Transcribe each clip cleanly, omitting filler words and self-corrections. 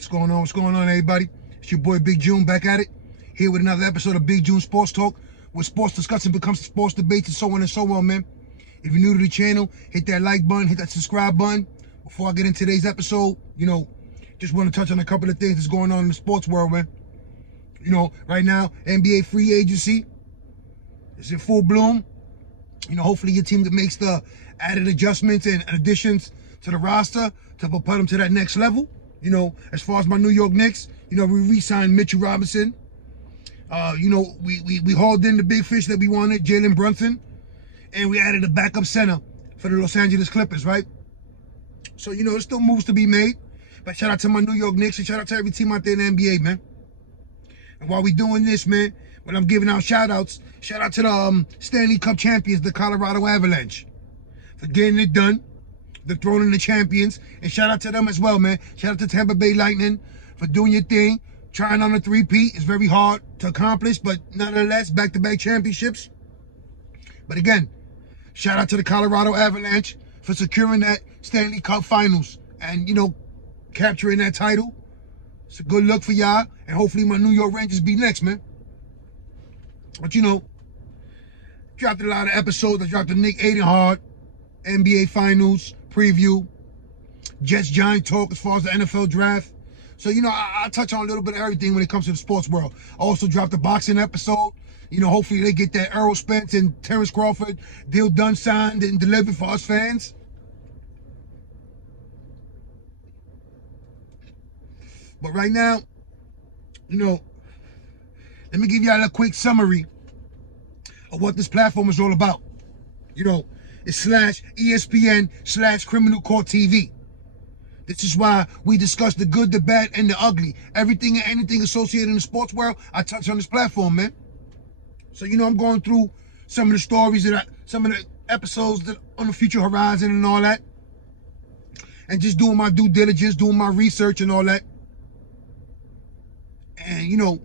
What's going on? What's going on, everybody? It's your boy Big June back at it, here with another episode of Big June Sports Talk, where sports discussion becomes sports debates and so on and so on, man. If you're new to the channel, hit that like button, hit that subscribe button. Before I get into today's episode, just want to touch on a couple of things that's going on in the sports world, man. Right now, NBA free agency is in full bloom. Hopefully your team that makes the added adjustments and additions to the roster to propel them to that next level. As far as my New York Knicks, we re-signed Mitchell Robinson. We hauled in the big fish that we wanted, Jalen Brunson, and we added a backup center for the Los Angeles Clippers, right? So, there's still moves to be made. But shout out to my New York Knicks and shout out to every team out there in the NBA, man. And while we doing this, man, when I'm giving out shout outs, shout out to the Stanley Cup champions, the Colorado Avalanche, for getting it done. The throne of the champions, and shout out to them as well, man. Shout out to Tampa Bay Lightning for doing your thing. Trying on a three-peat is very hard to accomplish, but nonetheless, back-to-back championships. But again, shout out to the Colorado Avalanche for securing that Stanley Cup Finals and, capturing that title. It's a good look for y'all, and hopefully my New York Rangers be next, man. But, dropped a lot of episodes. I dropped the Nick Adenhard NBA Finals preview, Jets-Giant talk as far as the NFL draft. So, I touch on a little bit of everything when it comes to the sports world. I also dropped a boxing episode. Hopefully they get that Errol Spence and Terrence Crawford deal done, signed, and delivered for us fans. But right now, let me give y'all a quick summary of what this platform is all about. It's /ESPN/Criminal Court TV. This is why we discuss the good, the bad, and the ugly. Everything and anything associated in the sports world, I touch on this platform, man. So, I'm going through some of the stories, some of the episodes that on the future horizon and all that. And just doing my due diligence, doing my research and all that. And,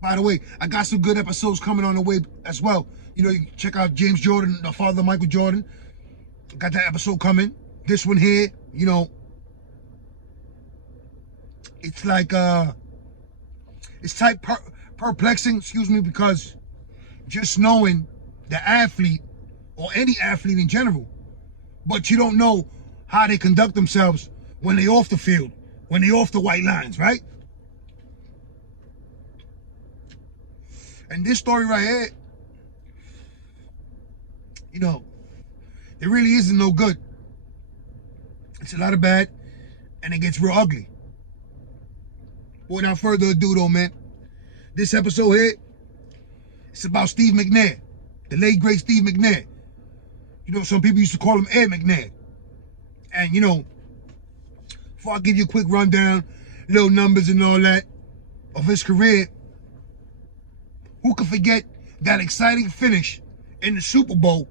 by the way, I got some good episodes coming on the way as well. You check out James Jordan, the father of Michael Jordan. Got that episode coming. This one here, it's like, it's type perplexing, because just knowing the athlete, or any athlete in general, but you don't know how they conduct themselves when they off the field, when they off the white lines, right? And this story right here, it really isn't no good. It's a lot of bad, and it gets real ugly. But without further ado, though, man, this episode here, it's about Steve McNAIR, the late, great Steve McNAIR. Some people used to call him Ed McNair. And, before I give you a quick rundown, little numbers and all that, of his career, who could forget that exciting finish in the Super Bowl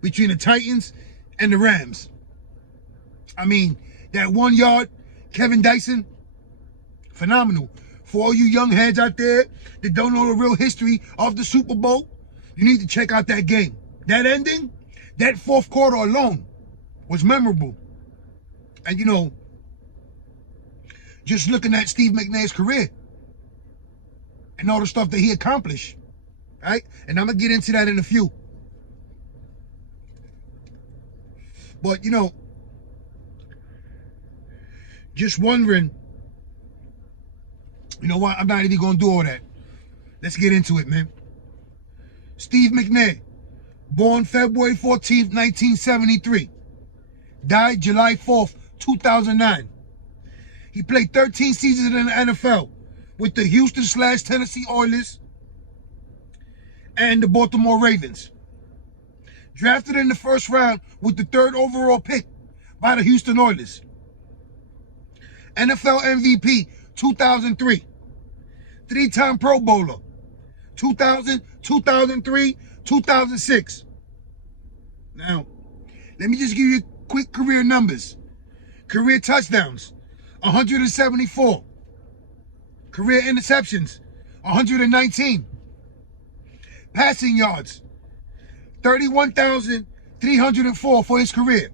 between the Titans and the Rams? I mean, that 1 yard, Kevin Dyson, phenomenal. For all you young heads out there that don't know the real history of the Super Bowl, you need to check out that game. That ending, that fourth quarter alone was memorable. And just looking at Steve McNair's career and all the stuff that he accomplished, right? And I'm gonna get into that in a few. But, just wondering, what? I'm not even going to do all that. Let's get into it, man. Steve McNair, born February 14th, 1973. Died July 4th, 2009. He played 13 seasons in the NFL with the Houston/Tennessee Oilers and the Baltimore Ravens. Drafted in the first round with the 3rd overall pick by the Houston Oilers. NFL MVP 2003. 3-time Pro Bowler 2000, 2003, 2006. Now, let me just give you quick career numbers. Career touchdowns, 174. Career interceptions, 119. Passing yards, 31,304 for his career.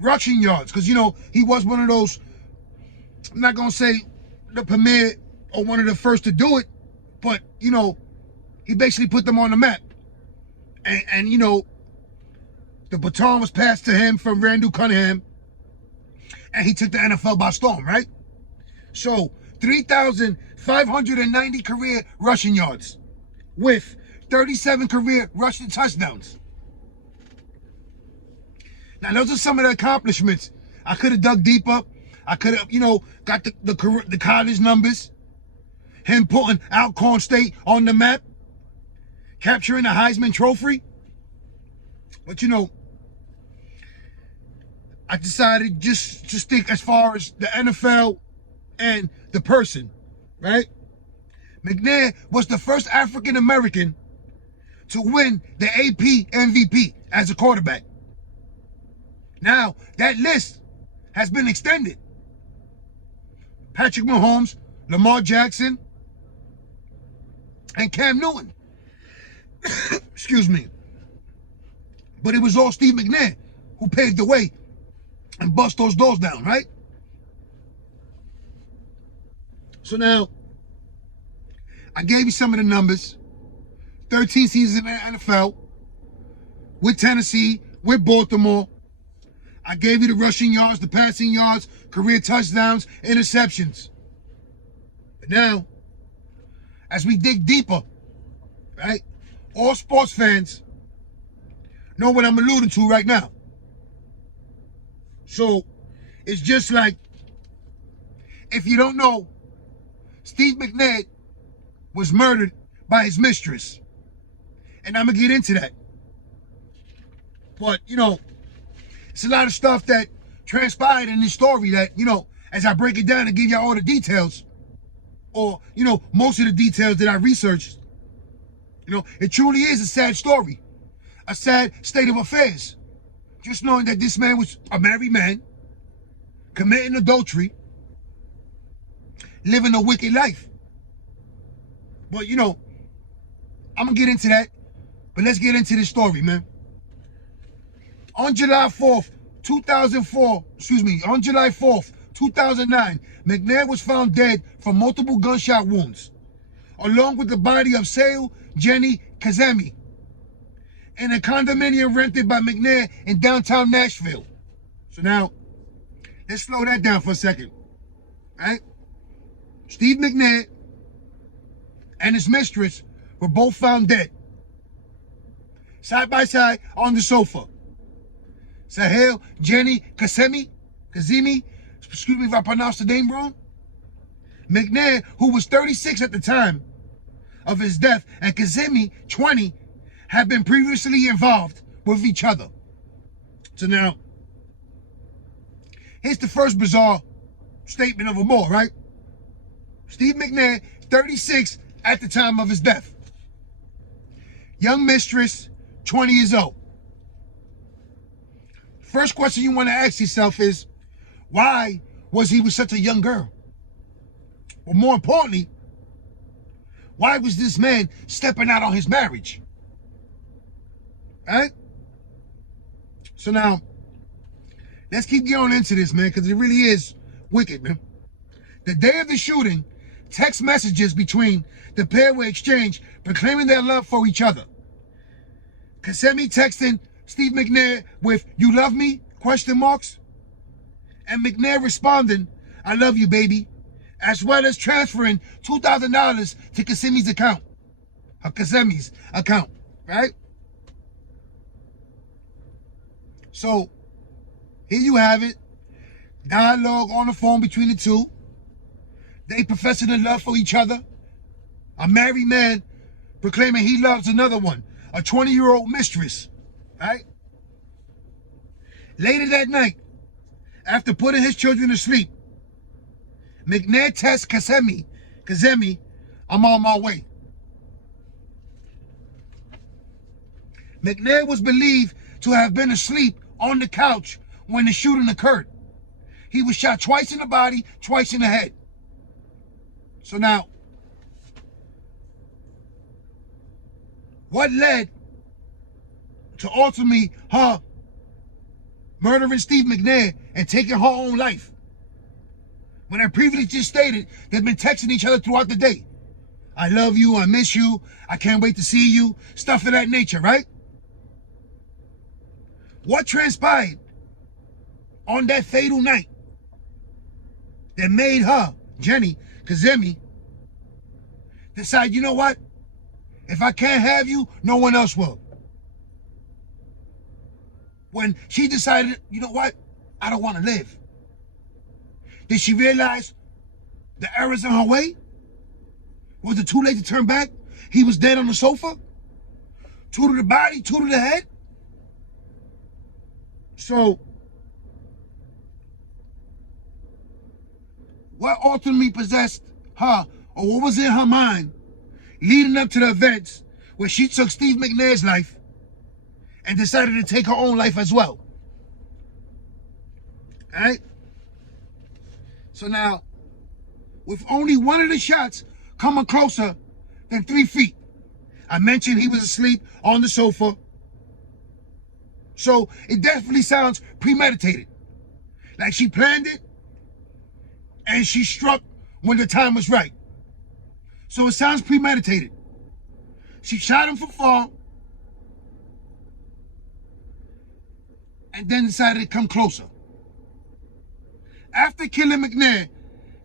Rushing yards, because, he was one of those, I'm not going to say the premier or one of the first to do it, but, you know, he basically put them on the map. And you know, the baton was passed to him from Randall Cunningham, and he took the NFL by storm, right? So, 3,590 career rushing yards with 37 career rushing touchdowns. Now, those are some of the accomplishments. I could have dug deeper. I could have, you know, got the college numbers. Him putting Alcorn State on the map. Capturing the Heisman Trophy. But, you know, I decided just to stick as far as the NFL and the person, right? McNair was the first African American to win the AP MVP as a quarterback. Now, that list has been extended. Patrick Mahomes, Lamar Jackson, and Cam Newton. Excuse me. But it was all Steve McNair who paved the way and bust those doors down, right? So now, I gave you some of the numbers. 13 seasons in the NFL, with Tennessee, with Baltimore. I gave you the rushing yards, the passing yards, career touchdowns, interceptions. But now, as we dig deeper, right, all sports fans know what I'm alluding to right now. So, it's just like, if you don't know, Steve McNair was murdered by his mistress. And I'm going to get into that. But, you know, it's a lot of stuff that transpired in this story that, you know, as I break it down and give you all the details, or, you know, most of the details that I researched, you know, it truly is a sad story. A sad state of affairs. Just knowing that this man was a married man, committing adultery, living a wicked life. But, you know, I'm going to get into that. But let's get into this story, man. On July 4th, 2009, McNair was found dead from multiple gunshot wounds, along with the body of Sale Jenny Kazemi, in a condominium rented by McNair in downtown Nashville. So now, let's slow that down for a second, right? Steve McNair and his mistress were both found dead, side by side on the sofa. Sahel Jenny Kazemi, excuse me if I pronounced the name wrong. McNair, who was 36 at the time of his death, and Kazemi, 20, had been previously involved with each other. So now, here's the first bizarre statement of them all, right? Steve McNair, 36 at the time of his death. Young mistress, 20 years old. First question you want to ask yourself is, why was he with such a young girl? Or more importantly, why was this man stepping out on his marriage? Right? So now, let's keep going into this, man, because it really is wicked, man. The day of the shooting, text messages between the pair were exchanged, proclaiming their love for each other. Kazemi texting Steve McNair with, "You love me?" ? And McNair responding, "I love you, baby," as well as transferring $2,000 to Kazemi's account, right? So, here you have it. Dialogue on the phone between the two. They professing their love for each other. A married man proclaiming he loves another one, a 20-year-old mistress, right? Later that night, after putting his children to sleep, McNair texts Kazemi, "I'm on my way." McNair was believed to have been asleep on the couch when the shooting occurred. He was shot twice in the body, twice in the head. So now, what led to ultimately her murdering Steve McNair and taking her own life? When I previously just stated, they've been texting each other throughout the day. I love you, I miss you, I can't wait to see you, stuff of that nature, right? What transpired on that fatal night that made her, Jenny Kazemi, decide, you know what? If I can't have you, no one else will. When she decided, you know what? I don't want to live. Did she realize the errors in her way? Was it too late to turn back? He was dead on the sofa? Two to the body, two to the head? So, what ultimately possessed her, or what was in her mind, leading up to the events where she took Steve McNair's life and decided to take her own life as well? All right? So now, with only one of the shots coming closer than 3 feet, I mentioned he was asleep on the sofa. So it definitely sounds premeditated. Like she planned it and she struck when the time was right. So it sounds premeditated. She shot him from far and then decided to come closer. After killing McNair,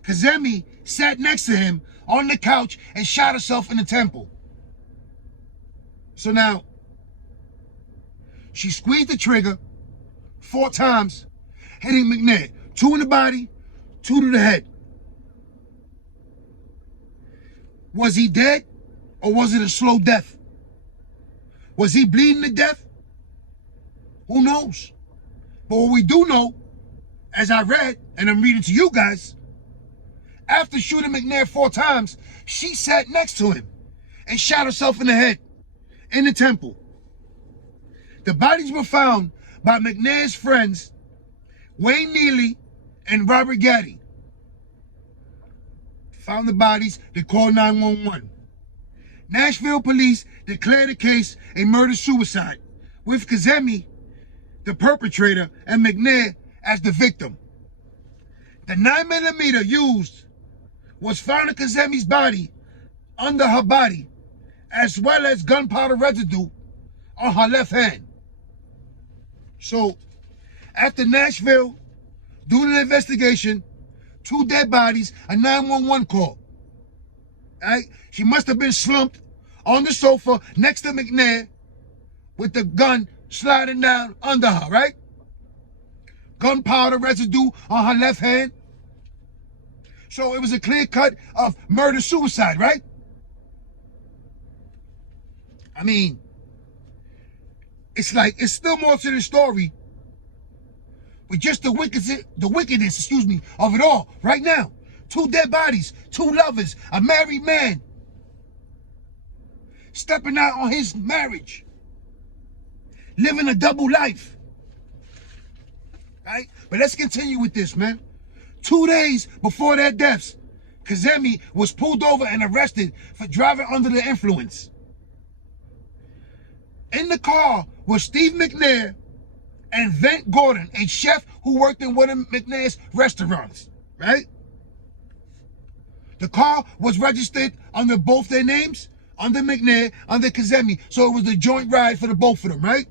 Kazemi sat next to him on the couch and shot herself in the temple. So now, she squeezed the trigger 4 times, hitting McNair. 2 in the body, 2 to the head. Was he dead or was it a slow death? Was he bleeding to death? Who knows? But what we do know, as I read, and I'm reading to you guys, after shooting McNair 4 times, she sat next to him and shot herself in the head, in the temple. The bodies were found by McNair's friends, Wayne Neely and Robert Gaddy. Found the bodies, they called 911. Nashville police declared the case a murder-suicide, with Kazemi, the perpetrator, and McNair as the victim. The 9mm used was found in Kazemi's body, under her body, as well as gunpowder residue on her left hand. So, after Nashville doing an investigation, 2 dead bodies, a 911 call. Right? She must have been slumped on the sofa next to McNair with the gun sliding down under her, right? Gunpowder residue on her left hand. So it was a clear cut of murder-suicide, right? I mean, it's like, it's still more to the story with just the wickedness, of it all right now. 2 dead bodies, 2 lovers, a married man stepping out on his marriage, living a double life, right? But let's continue with this, man. 2 days before their deaths, Kazemi was pulled over and arrested for driving under the influence. In the car was Steve McNair and Vent Gordon, a chef who worked in one of McNair's restaurants, right? The car was registered under both their names, under McNair, under Kazemi, so it was a joint ride for the both of them, right?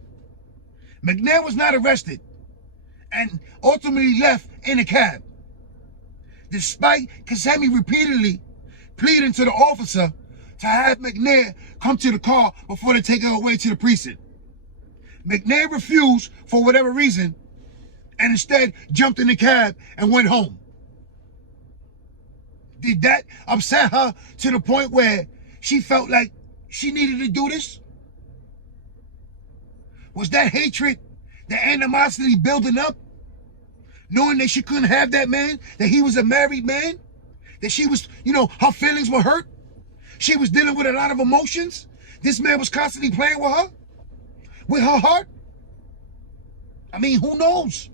McNair was not arrested and ultimately left in a cab, despite Kazemi repeatedly pleading to the officer to have McNair come to the car before they take her away to the precinct. McNair refused for whatever reason and instead jumped in the cab and went home. Did that upset her to the point where she felt like she needed to do this? Was that hatred, the animosity building up? Knowing that she couldn't have that man, that he was a married man, that she was, her feelings were hurt. She was dealing with a lot of emotions. This man was constantly playing with her heart. I mean, who knows?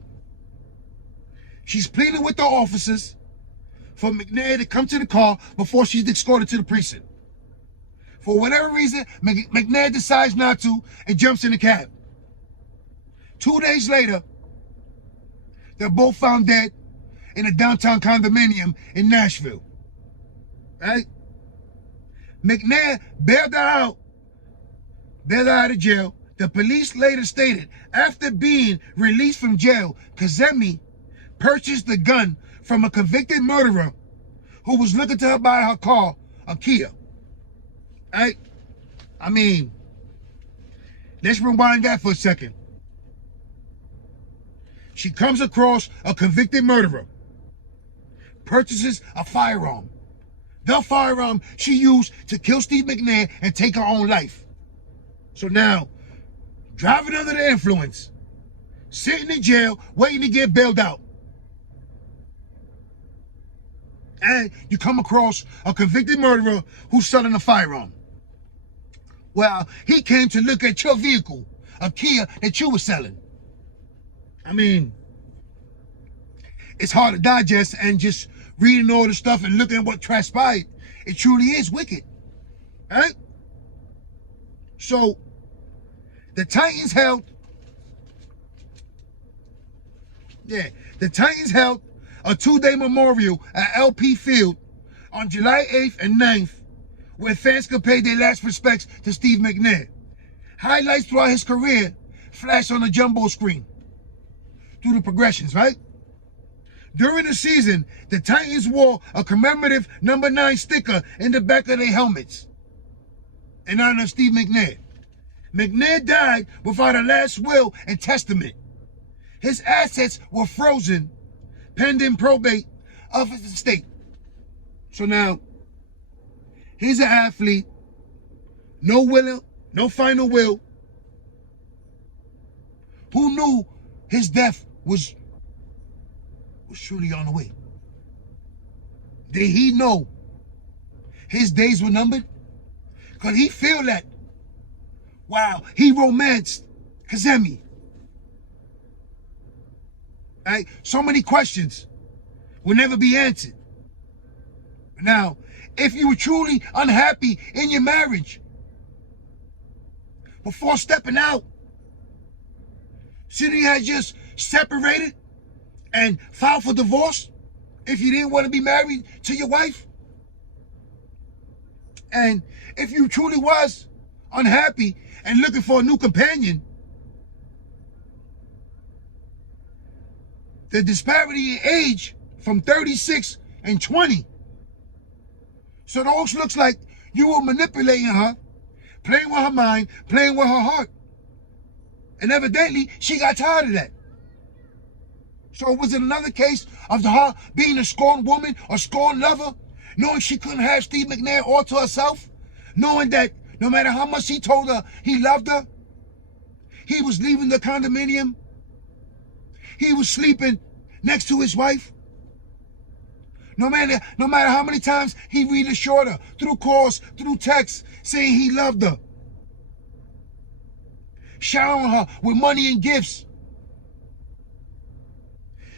She's pleading with the officers for McNair to come to the car before she's escorted to the precinct. For whatever reason, McNair decides not to and jumps in the cab. 2 days later, they're both found dead in a downtown condominium in Nashville. Right? McNair bailed her out of jail. The police later stated, after being released from jail, Kazemi purchased the gun from a convicted murderer who was looking to buy her car, a Kia. Right? I mean, let's rewind that for a second. She comes across a convicted murderer, purchases a firearm. The firearm she used to kill Steve McNair and take her own life. So now, driving under the influence, sitting in jail, waiting to get bailed out. And you come across a convicted murderer who's selling a firearm. Well, he came to look at your vehicle, a Kia that you were selling. I mean, it's hard to digest, and just reading all the stuff and looking at what transpired, it truly is wicked. Right? So, the Titans held a 2-day memorial at LP Field on July 8th and 9th, where fans could pay their last respects to Steve McNair. Highlights throughout his career flashed on the jumbo screen through the progressions, right? During the season, the Titans wore a commemorative number 9 sticker in the back of their helmets in honor of Steve McNair. McNair died without a last will and testament. His assets were frozen pending probate of his estate. So now, he's an athlete, no will, no final will, who knew his death was truly on the way. Did he know his days were numbered? Could he feel that? Wow, he romanced Kazemi. Right? So many questions will never be answered. Now, if you were truly unhappy in your marriage, before stepping out, shouldn't you have just separated and filed for divorce if you didn't want to be married to your wife? And if you truly was unhappy and looking for a new companion, the disparity in age from 36 and 20. So those looks like you were manipulating her, playing with her mind, playing with her heart. And evidently, she got tired of that. So was it another case of her being a scorned woman or scorned lover, knowing she couldn't have Steve McNair all to herself, knowing that no matter how much he told her he loved her, he was leaving the condominium, he was sleeping next to his wife? No matter how many times he reassured her through calls, through texts, saying he loved her, showering her with money and gifts,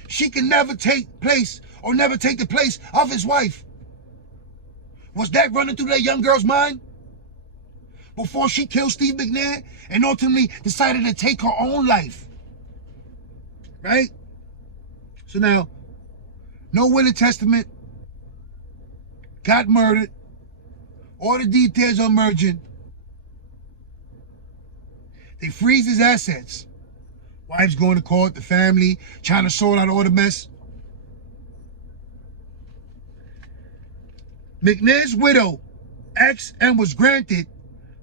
she can never take place or never take the place of his wife. Was that running through that young girl's mind before she killed Steve McNair and ultimately decided to take her own life? Right? So now, no will and testament, got murdered, all the details are merging. They freeze his assets. Wife's going to court, the family trying to sort out all the mess. McNair's widow asked and was granted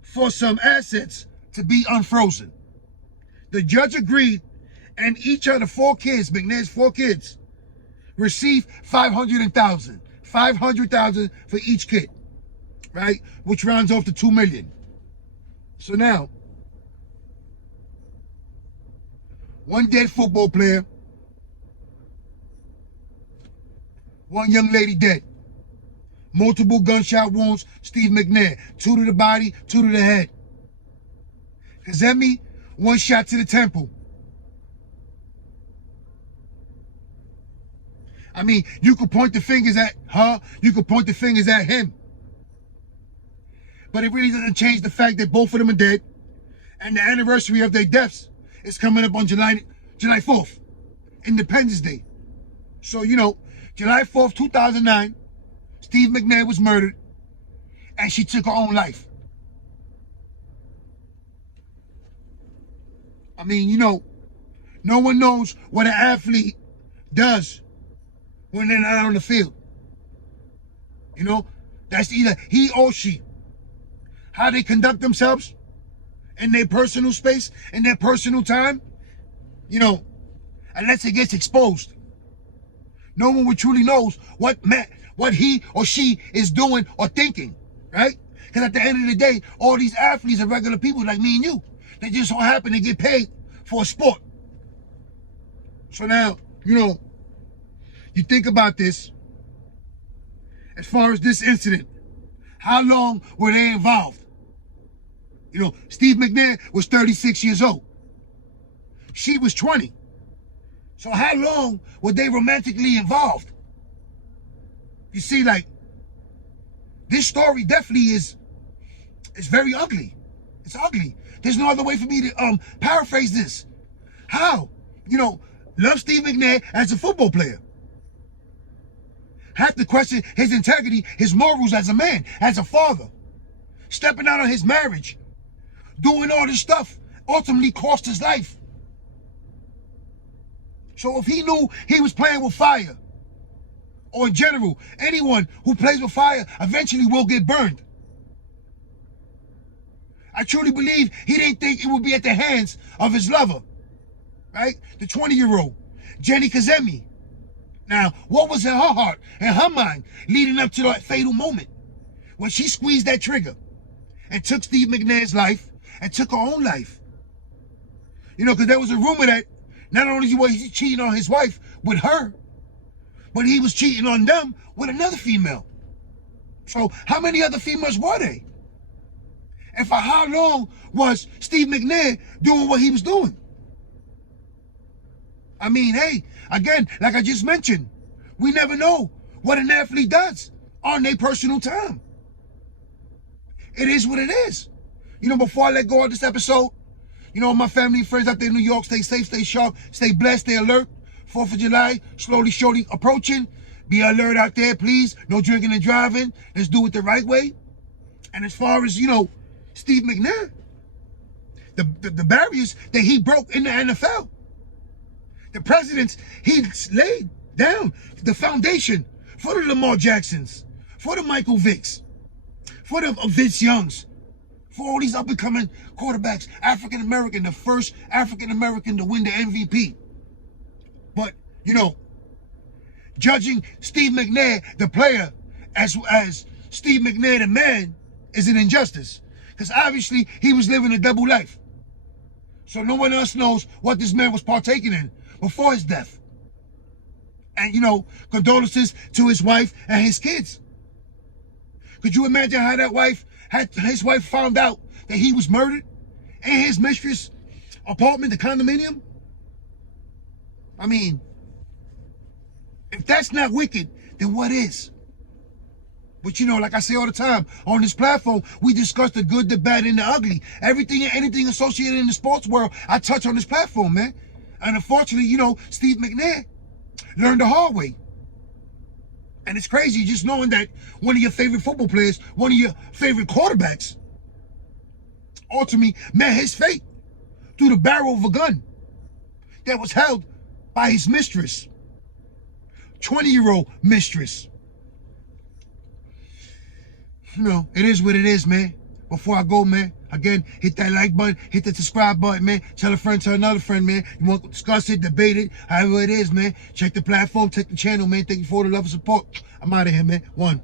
for some assets to be unfrozen. The judge agreed, and each of the 4 kids, McNair's 4 kids, received $500,000. $500,000 for each kid, right? Which rounds off to $2 million. So now, one dead football player, one young lady dead. Multiple gunshot wounds, Steve McNair. 2 to the body, 2 to the head. Kazemi, 1 shot to the temple. I mean, you could point the fingers at her, you could point the fingers at him. But it really doesn't change the fact that both of them are dead. And the anniversary of their deaths is coming up on July 4th, Independence Day. So, you know, July 4th, 2009, Steve McNair was murdered, and she took her own life. I mean, you know, no one knows what an athlete does when they're not on the field. You know, that's either he or she. How they conduct themselves in their personal space, in their personal time, you know, unless it gets exposed. No one would truly knows what he or she is doing or thinking, right? Because at the end of the day, all these athletes are regular people like me and you. They just so happen to get paid for a sport. So now, you know, you think about this. As far as this incident, how long were they involved? You know, Steve McNair was 36 years old. She was 20. So how long were they romantically involved? You see, like, this story definitely is very ugly. It's ugly. There's no other way for me to paraphrase this. How? You know, love Steve McNair as a football player. Have to question his integrity, his morals as a man, as a father. Stepping out on his marriage. Doing all this stuff ultimately cost his life. So if he knew he was playing with fire, or in general, anyone who plays with fire eventually will get burned. I truly believe he didn't think it would be at the hands of his lover, right? The 20-year-old, Jenny Kazemi. Now, what was in her heart and her mind leading up to that fatal moment when she squeezed that trigger and took Steve McNair's life and took her own life? You know, because there was a rumor that not only was he cheating on his wife with her, but he was cheating on them with another female. So how many other females were they? And for how long was Steve McNair doing what he was doing? I mean, hey, again, like I just mentioned, we never know what an athlete does on their personal time. It is what it is. You know, before I let go of this episode, you know, my family and friends out there in New York, stay safe, stay sharp, stay blessed, stay alert. 4th of July, slowly, surely approaching. Be alert out there, please. No drinking and driving. Let's do it the right way. And as far as, you know, Steve McNair, the barriers that he broke in the NFL, the precedents he laid down, the foundation for the Lamar Jacksons, for the Michael Vicks, for the Vince Youngs, for all these up-and-coming quarterbacks, African-American, the first African-American to win the MVP. But, you know, judging Steve McNair, the player, as Steve McNair, the man, is an injustice. Because obviously, he was living a double life. So no one else knows what this man was partaking in before his death. And, you know, condolences to his wife and his kids. Could you imagine how his wife found out that he was murdered in his mistress' apartment, the condominium? I mean, if that's not wicked, then what is? But you know, like I say all the time, on this platform, we discuss the good, the bad, and the ugly. Everything and anything associated in the sports world, I touch on this platform, man. And unfortunately, you know, Steve McNair learned the hard way. And it's crazy just knowing that one of your favorite football players, one of your favorite quarterbacks, ultimately met his fate through the barrel of a gun that was held by his mistress, 20-year-old mistress. You know, it is what it is, man. Before I go, man, again, hit that like button, hit the subscribe button, man. Tell a friend, tell another friend, man. You want to discuss it, debate it, however it is, man. Check the platform, check the channel, man. Thank you for all the love and support. I'm out of here, man. 1.